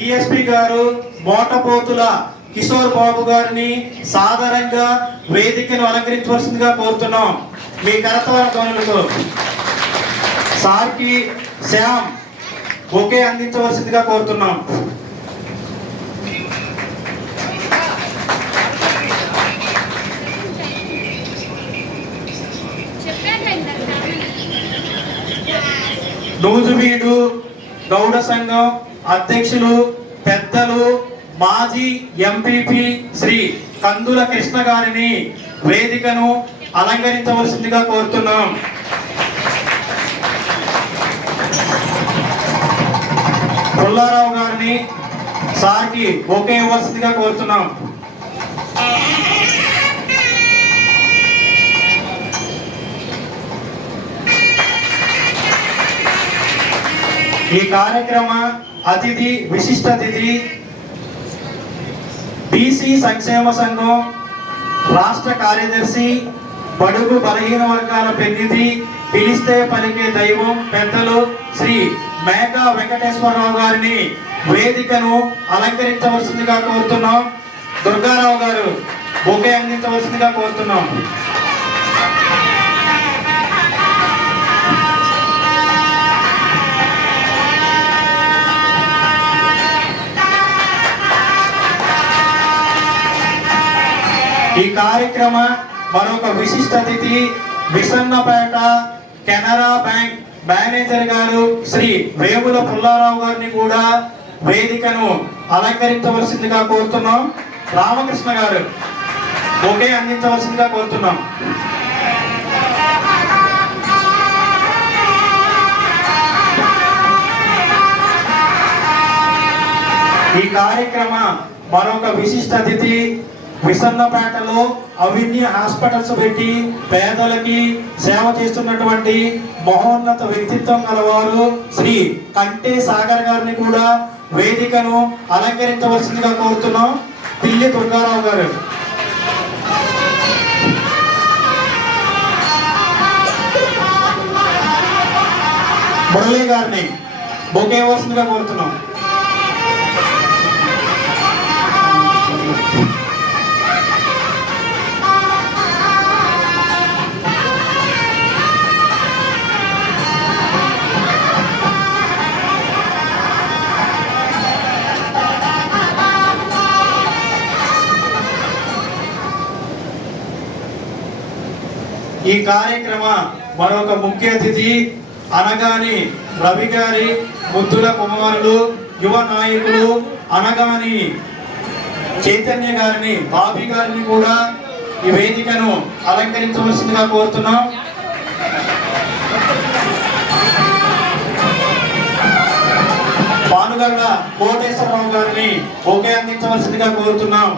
DSP గారు మోటపోతుల కిషోర్ బాబు గారిని సాధారణంగా వేదికను అలంకరించవలసిందిగా కోరుతున్నాం. మీ కరతాళ ధ్వనులతో సార్కి శ్యామ్ బొకే అందించవలసిందిగా కోరుతున్నాం. నూజువీడు గౌడ సంఘం అధ్యక్షులు పెద్దలు మాజీ ఎంపీపీ శ్రీ కందుల కృష్ణ గారిని వేదికను అలంకరించవలసిందిగా కోరుతున్నాం. పుల్లారావు గారిని సార్కి బొకే ఇవ్వాల్సిందిగా కోరుతున్నాం. ఈ కార్యక్రమ అతిథి విశిష్ట అతిథి బీసీ సంక్షేమ సంఘం రాష్ట్ర కార్యదర్శి బడుగు బలహీన వర్గాల ప్రతినిధి పిలిస్తే పలికే దైవం పెద్దలు శ్రీ మేకా వెంకటేశ్వరరావు గారిని వేదికను అలంకరించవలసిందిగా కోరుతున్నాం. దుర్గారావు గారు బొకే అందించవలసిందిగా కోరుతున్నాం. ఈ కార్యక్రమ మరొక విశిష్ట అతిథి విసన్నపేట కెనరా బ్యాంక్ మేనేజర్ గారు శ్రీ వేముల పుల్లారావు గారిని కూడా వేదికను అలంకరించవలసిందిగా కోరుతున్నాం. రామకృష్ణ గారు బొకే అందించవలసిందిగా కోరుతున్నాం. ఈ కార్యక్రమ మరొక విశిష్ట అతిథి విసన్నపేటలో అవిన్య హాస్పిటల్స్ పెట్టి పేదలకి సేవ చేస్తున్నటువంటి మహోన్నత వ్యక్తిత్వం గలవారు శ్రీ కంటే సాగర్ గారిని కూడా వేదికను అలంకరించవలసిందిగా కోరుతున్నాం. పిల్లి దుర్గారావు గారు మురళీ గారిని బొకే ఇవ్వాల్సిందిగా కోరుతున్నాం. ఈ కార్యక్రమ మరొక ముఖ్య అతిథి అనగాని రవి గారి ముద్దుల కుమారులు యువ నాయకులు అనగాని చైతన్య గారిని బాబీ గారిని కూడా ఈ వేదికను అలంకరించవలసిందిగా కోరుతున్నాం. పానుగల్ల కోటేశ్వరరావు గారిని బొకే అందించవలసిందిగా కోరుతున్నాం.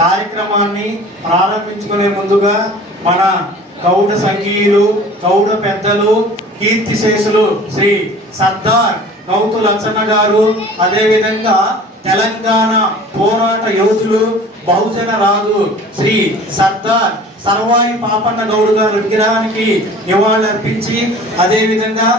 కార్యక్రమాన్ని ప్రారంభించుకునే ముందుగా మన గౌడ సంఘీయులు గౌడ పెద్దలు కీర్తిశేషులు శ్రీ సర్దార్ గౌతు లచ్చన్న గారు, అదేవిధంగా తెలంగాణ పోరాట యోధులు బహుజన రాజు శ్రీ సర్దార్ సర్వాయి పాపన్న గౌడ్ గారి విగ్రహానికి నివాళులర్పించి అదేవిధంగా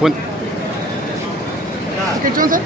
ఫోన్ ఇక్కడ చూడండి సార్